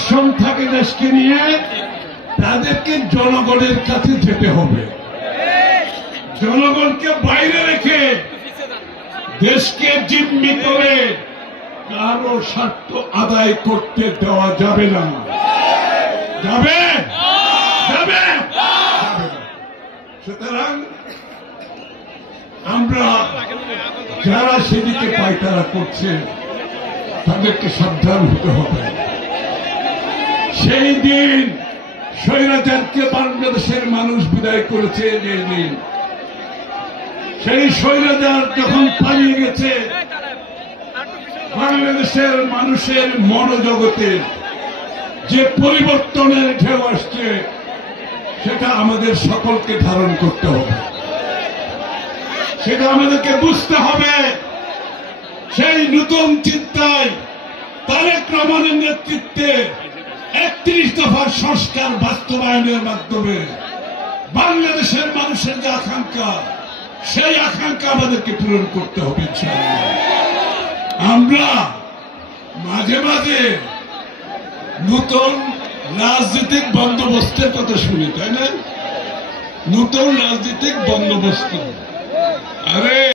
দর্শন থাকে দেশকে নিয়ে, তাদেরকে জনগণের কাছে যেতে হবে। জনগণকে বাইরে রেখে দেশকে জিম্মি করে কারো স্বার্থ আদায় করতে দেওয়া যাবে না। যাবে যাবে সুতরাং আমরা যারা সেদিকে পায়তারা করছে তাদেরকে সাবধান হতে হবে। সেই দিন স্বৈরাচারকে বাংলাদেশের মানুষ বিদায় করেছে, যে দিন সেই স্বৈরাচার যখন পালিয়ে গেছে, বাংলাদেশের মানুষের মনোজগতে যে পরিবর্তনের ঢেউ আসছে সেটা আমাদের সকলকে ধারণ করতে হবে, সেটা আমাদেরকে বুঝতে হবে। সেই নতুন চিন্তায় তারেক রহমানের নেতৃত্বে ৩১ দফার সংস্কার বাস্তবায়নের মাধ্যমে বাংলাদেশের মানুষের যে আকাঙ্ক্ষা, সেই আকাঙ্ক্ষা আমাদেরকে পূরণ করতে হবে। আমরা মাঝে মাঝে নতুন রাজনৈতিক বন্দোবস্তের কথা শুনি, তাই না? নতুন রাজনৈতিক বন্দোবস্ত, আরে